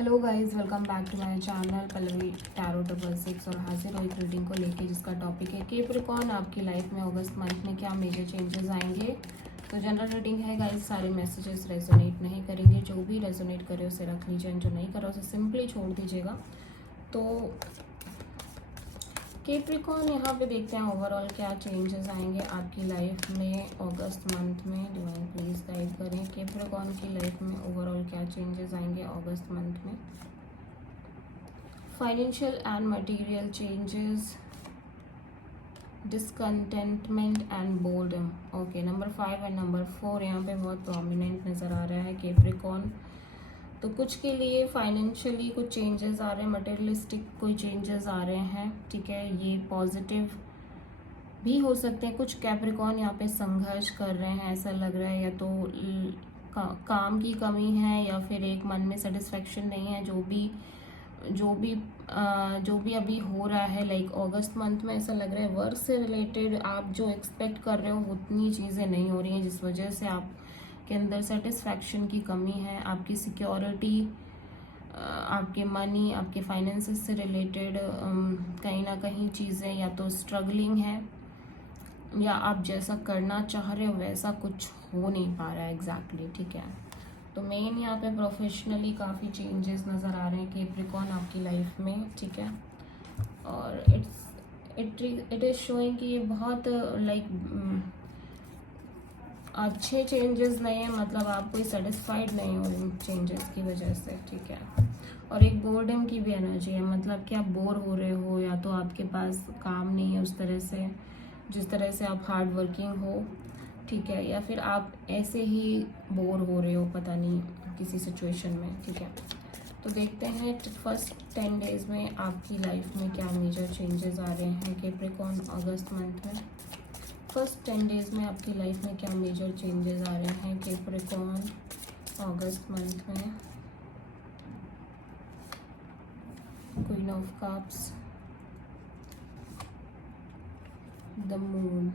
Hello guys, welcome back to my channel Pallavi tarot 66 और हाजिर हुई रीडिंग को लेके जिसका टॉपिक है कैप्रिकॉर्न आपकी लाइफ में अगस्त मंथ में क्या मेजर चेंजेस आएंगे। तो जनरल रीडिंग है गाइस, सारे मैसेजेस रेजोनेट नहीं करेंगे, जो भी रेजोनेट करे उसे रख लीजिए, जो नहीं करे उसे सिंपली छोड़ दीजिएगा। तो कैप्रिकॉर्न यहाँ पे देखते हैं ओवरऑल क्या चेंजेस आएंगे आपकी लाइफ में अगस्त मंथ में। डिवाइन प्लीज गाइड करें कैप्रिकॉर्न की लाइफ में ओवरऑल क्या चेंजेस आएंगे अगस्त मंथ में। Financial and material changes, discontentment and boredom. Okay, number 5 and number 4 यहाँ पे बहुत प्रोमिनेंट नज़र आ रहा है कैप्रिकॉर्न। तो कुछ के लिए फाइनेंशियली कुछ चेंजेस आ रहे हैं, मटेरियलिस्टिक कोई चेंजेस आ रहे हैं, ठीक है, ये पॉजिटिव भी हो सकते हैं। कुछ कैप्रिकॉर्न यहाँ पे संघर्ष कर रहे हैं, ऐसा लग रहा है, या तो काम की कमी है या फिर एक मन में सेटिस्फेक्शन नहीं है। जो भी अभी हो रहा है लाइक अगस्त मंथ में ऐसा लग रहा है वर्क से रिलेटेड आप जो एक्सपेक्ट कर रहे हो उतनी चीज़ें नहीं हो रही हैं, जिस वजह से आप के अंदर सेटिस्फैक्शन की कमी है। आपकी सिक्योरिटी, आपके मनी, आपके फाइनेंसेस से रिलेटेड कहीं ना कहीं चीज़ें या तो स्ट्रगलिंग है या आप जैसा करना चाह रहे हो वैसा कुछ हो नहीं पा रहा है एग्जैक्टली, ठीक है। तो मेन यहाँ पे प्रोफेशनली काफ़ी चेंजेस नज़र आ रहे हैं कैप्रिकॉर्न आपकी लाइफ में, ठीक है। और इट इज़ शोइंग कि ये बहुत अच्छे चेंजेस नहीं है, मतलब आप कोई सेटिस्फाइड नहीं हो इन चेंजेस की वजह से, ठीक है। और एक बोर्डम की भी एनर्जी है, मतलब कि आप बोर हो रहे हो या तो आपके पास काम नहीं है उस तरह से जिस तरह से आप हार्ड वर्किंग हो, ठीक है, या फिर आप ऐसे ही बोर हो रहे हो पता नहीं किसी सिचुएशन में, ठीक है। तो देखते हैं फर्स्ट 10 डेज में आपकी लाइफ में क्या मेजर चेंजेस आ रहे हैं कैप्रिकॉर्न अगस्त मंथ में। फर्स्ट 10 डेज में आपकी लाइफ में क्या मेजर चेंजेस आ रहे हैं कैप्रिकॉर्न अगस्त मंथ में। Queen of cups, the moon,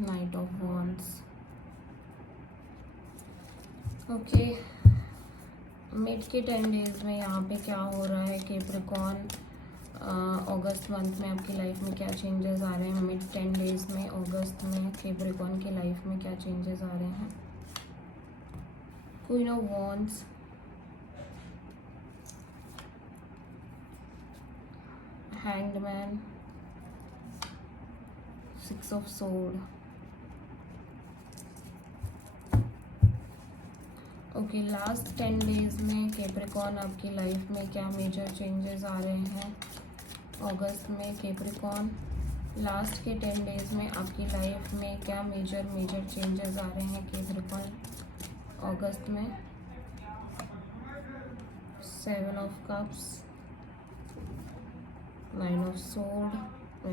night of wands. Okay, mid के 10 डेज में यहाँ पे क्या हो रहा है कैप्रिकॉर्न अगस्त मंथ में आपकी लाइफ में क्या चेंजेस आ रहे हैं। मिड 10 डेज में अगस्त में कैप्रिकॉर्न की लाइफ में क्या चेंजेस आ रहे हैं। Queen of wands, hanged man, 6 of sword. Okay, last 10 days में कैप्रिकॉर्न आपकी लाइफ में क्या मेजर चेंजेस आ रहे हैं अगस्त में कैप्रिकॉर्न। लास्ट के 10 डेज में आपकी लाइफ में क्या मेजर चेंजेस आ रहे हैं कैप्रिकॉर्न अगस्त में। 7 of cups, 9 of sword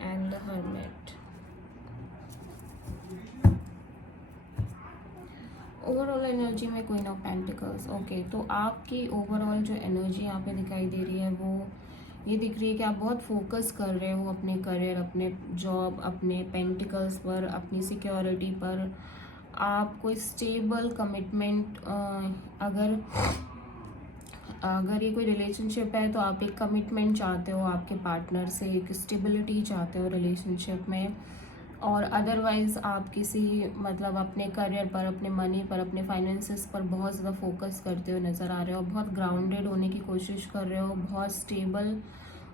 and the hermit. Overall energy में क्वीन ऑफ पेंटिकल्स। ओके, तो आपकी ओवरऑल जो एनर्जी यहाँ पे दिखाई दे रही है वो ये दिख रही है कि आप बहुत फोकस कर रहे हो अपने करियर, अपने जॉब, अपने पेंटिकल्स पर, अपनी सिक्योरिटी पर। आप कोई स्टेबल कमिटमेंट, अगर ये कोई रिलेशनशिप है तो आप एक कमिटमेंट चाहते हो आपके पार्टनर से, एक स्टेबिलिटी चाहते हो रिलेशनशिप में। और अदरवाइज़ आप किसी मतलब अपने करियर पर, अपने मनी पर, अपने फाइनेंसेस पर बहुत ज़्यादा फोकस करते हो नज़र आ रहे हो, बहुत ग्राउंडेड होने की कोशिश कर रहे हो, बहुत स्टेबल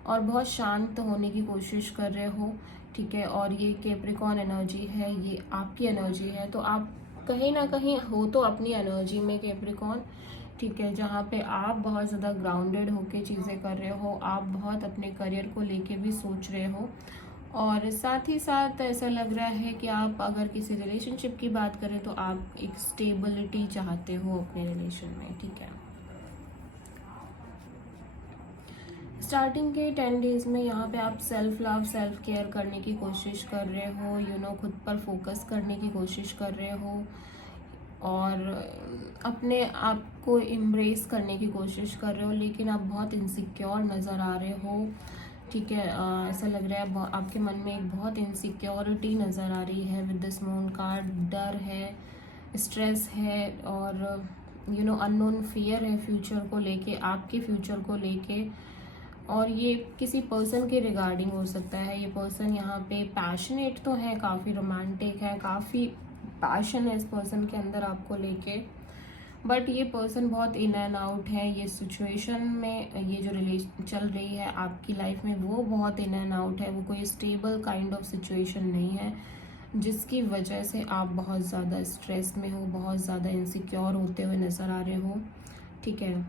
और बहुत शांत होने की कोशिश कर रहे हो, ठीक है। और ये कैप्रिकॉर्न एनर्जी है, ये आपकी एनर्जी है, तो आप कहीं ना कहीं हो तो अपनी एनर्जी में कैप्रिकॉर्न, ठीक है, जहाँ पे आप बहुत ज़्यादा ग्राउंडेड होके चीज़ें कर रहे हो, आप बहुत अपने करियर को लेके भी सोच रहे हो। और साथ ही साथ ऐसा लग रहा है कि आप अगर किसी रिलेशनशिप की बात करें तो आप एक स्टेबिलिटी चाहते हो अपने रिलेशन में, ठीक है। स्टार्टिंग के 10 डेज में यहाँ पे आप सेल्फ लव, सेल्फ केयर करने की कोशिश कर रहे हो, खुद पर फोकस करने की कोशिश कर रहे हो और अपने आप को एम्ब्रेस करने की कोशिश कर रहे हो, लेकिन आप बहुत इनसिक्योर नज़र आ रहे हो, ठीक है। ऐसा लग रहा है आपके मन में एक बहुत इनसिक्योरिटी नज़र आ रही है विद दिस मून कार्ड। डर है, स्ट्रेस है और अननोन फियर है फ्यूचर को लेके, आपके फ्यूचर को लेके। और ये किसी पर्सन के रिगार्डिंग हो सकता है। ये पर्सन यहाँ पे पैशनेट तो है, काफ़ी रोमांटिक है, काफ़ी पैशन है इस पर्सन के अंदर आपको लेके, बट ये पर्सन बहुत इन एंड आउट है। ये सिचुएशन में, ये जो रिलेशन चल रही है आपकी लाइफ में, वो बहुत इन एंड आउट है। वो कोई स्टेबल काइंड ऑफ सिचुएशन नहीं है, जिसकी वजह से आप बहुत ज़्यादा स्ट्रेस में हो, बहुत ज़्यादा इनसिक्योर होते हुए नज़र आ रहे हो। ठीक है,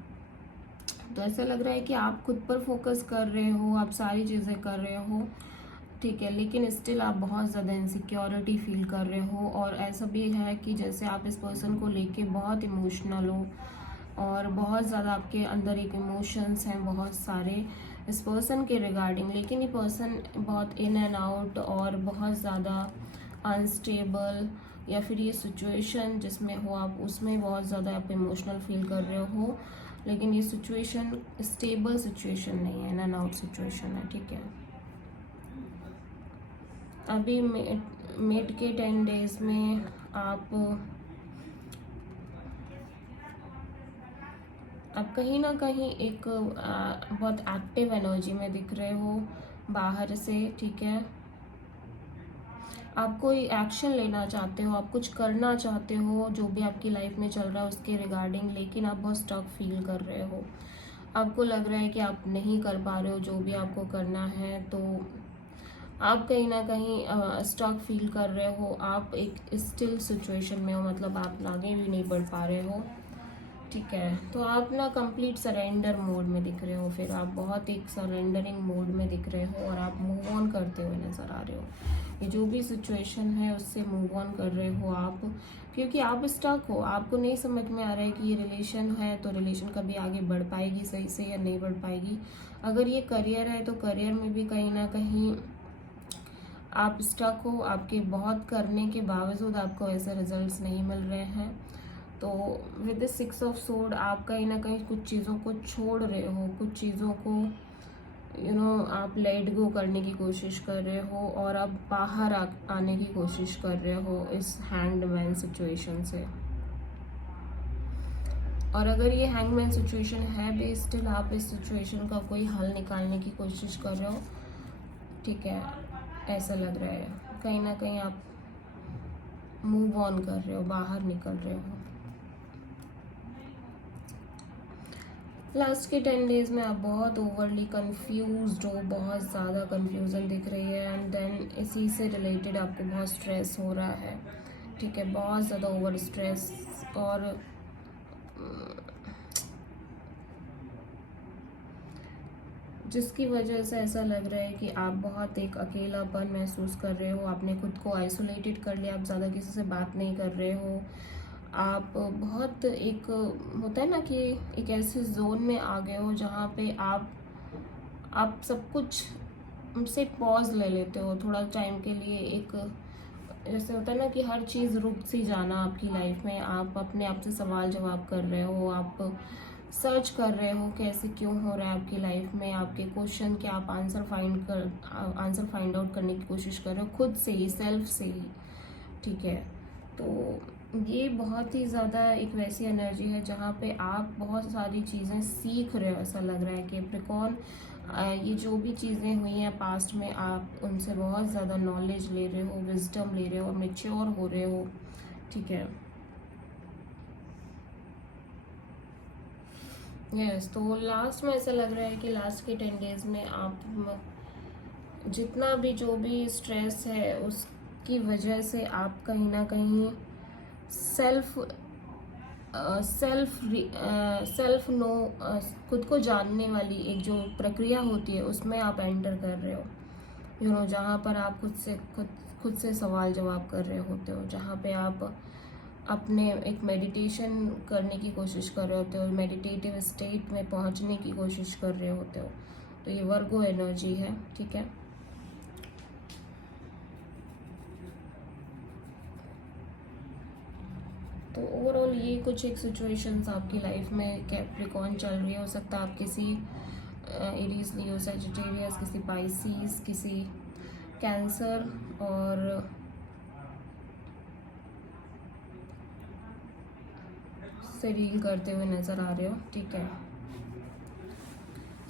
तो ऐसा लग रहा है कि आप खुद पर फोकस कर रहे हो, आप सारी चीज़ें कर रहे हो, ठीक है, लेकिन स्टिल आप बहुत ज़्यादा इनसिक्योरिटी फील कर रहे हो। और ऐसा भी है कि जैसे आप इस पर्सन को लेके बहुत इमोशनल हो और बहुत ज़्यादा आपके अंदर एक इमोशंस हैं बहुत सारे इस पर्सन के रिगार्डिंग, लेकिन ये पर्सन बहुत इन एंड आउट और बहुत ज़्यादा अनस्टेबल, या फिर ये सिचुएशन जिसमें हो आप उसमें बहुत ज़्यादा आप इमोशनल फील कर रहे हो, लेकिन ये सिचुएशन स्टेबल सिचुएशन नहीं है, इन एंड आउट सिचुएशन है। ठीक है, अभी मिड के 10 डेज में आप कहीं ना कहीं एक बहुत एक्टिव एनर्जी में दिख रहे हो बाहर से। ठीक है, आप कोई एक्शन लेना चाहते हो, आप कुछ करना चाहते हो जो भी आपकी लाइफ में चल रहा है उसके रिगार्डिंग, लेकिन आप बहुत स्टक फील कर रहे हो। आपको लग रहा है कि आप नहीं कर पा रहे हो जो भी आपको करना है, तो आप कहीं ना कहीं स्टक फील कर रहे हो। आप एक स्टिल सिचुएशन में हो, मतलब आप आगे भी नहीं बढ़ पा रहे हो। ठीक है, तो आप ना कंप्लीट सरेंडर मोड में दिख रहे हो, फिर आप बहुत एक सरेंडरिंग मोड में दिख रहे हो और आप मूव ऑन करते हुए नज़र आ रहे हो। ये जो भी सिचुएशन है उससे मूव ऑन कर रहे हो आप, क्योंकि आप स्टक हो, आपको नहीं समझ में आ रहा है कि ये रिलेशन है तो रिलेशन कभी आगे बढ़ पाएगी सही से या नहीं बढ़ पाएगी। अगर ये करियर है तो करियर में भी कहीं ना कहीं आप स्टक हो, आपके बहुत करने के बावजूद आपको ऐसे रिजल्ट्स नहीं मिल रहे हैं। तो विद द 6 ऑफ सोर्ड आप कहीं ना कहीं कुछ चीज़ों को छोड़ रहे हो, कुछ चीज़ों को आप लेट गो करने की कोशिश कर रहे हो और आप बाहर आने की कोशिश कर रहे हो इस हैंगमैन सिचुएशन से। और अगर ये हैंगमैन सिचुएशन है भी, स्टिल आप इस सिचुएशन का कोई हल निकालने की कोशिश कर रहे हो। ठीक है, ऐसा लग रहा है कहीं ना कहीं आप मूव ऑन कर रहे हो, बाहर निकल रहे हो। लास्ट के 10 डेज में आप बहुत ओवरली कंफ्यूज्ड हो, बहुत ज़्यादा कंफ्यूजन दिख रही है, एंड देन इसी से रिलेटेड आपको बहुत स्ट्रेस हो रहा है। ठीक है, बहुत ज़्यादा ओवर स्ट्रेस, और जिसकी वजह से ऐसा लग रहा है कि आप बहुत एक अकेलापन महसूस कर रहे हो, आपने खुद को आइसोलेटेड कर लिया, आप ज़्यादा किसी से बात नहीं कर रहे हो। आप बहुत एक होता है ना कि एक ऐसे जोन में आ गए हो जहाँ पे आप सब कुछ से पॉज ले लेते हो थोड़ा टाइम के लिए। एक जैसे होता है ना कि हर चीज़ रुक सी जाना आपकी लाइफ में, आप अपने आप से सवाल जवाब कर रहे हो, आप सर्च कर रहे हो कैसे क्यों हो रहा है आपकी लाइफ में, आपके क्वेश्चन के आप आंसर फाइंड आउट करने की कोशिश कर रहे हो खुद से ही, सेल्फ से ही। ठीक है, तो ये बहुत ही ज़्यादा एक वैसी एनर्जी है जहाँ पे आप बहुत सारी चीज़ें सीख रहे हो। ऐसा लग रहा है कि कैप्रिकॉर्न, ये जो भी चीज़ें हुई हैं पास्ट में, आप उनसे बहुत ज़्यादा नॉलेज ले रहे हो, विजडम ले रहे हो, मैच्योर हो रहे हो। ठीक है, यस, तो लास्ट में ऐसा लग रहा है कि लास्ट के 10 डेज में आप जितना भी जो भी स्ट्रेस है उसकी वजह से आप कहीं ना कहीं सेल्फ सेल्फ नो खुद को जानने वाली एक जो प्रक्रिया होती है उसमें आप एंटर कर रहे हो। जहाँ पर आप खुद से सवाल जवाब कर रहे होते हो, जहाँ पे आप अपने एक मेडिटेशन करने की कोशिश कर रहे होते हो, मेडिटेटिव स्टेट में पहुँचने की कोशिश कर रहे होते हो। तो ये वर्गो एनर्जी है। ठीक है, तो ओवरऑल ये कुछ एक सिचुएशंस आपकी लाइफ में कैप्रिकॉर्न चल रही है। हो सकता है आप किसी एरीज, लियो, सजिटेरियस, किसी पाइसिस, किसी कैंसर और से डील करते हुए नज़र आ रहे हो, ठीक है।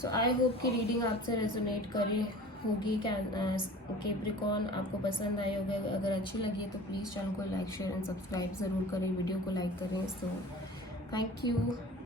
सो आई होप कि रीडिंग आपसे रेजोनेट करी होगी। कैप्रिकॉर्न आपको पसंद आई होगी। अगर अच्छी लगी है तो प्लीज़ चैनल को लाइक, शेयर एंड सब्सक्राइब ज़रूर करें, वीडियो को लाइक करें। So thank you.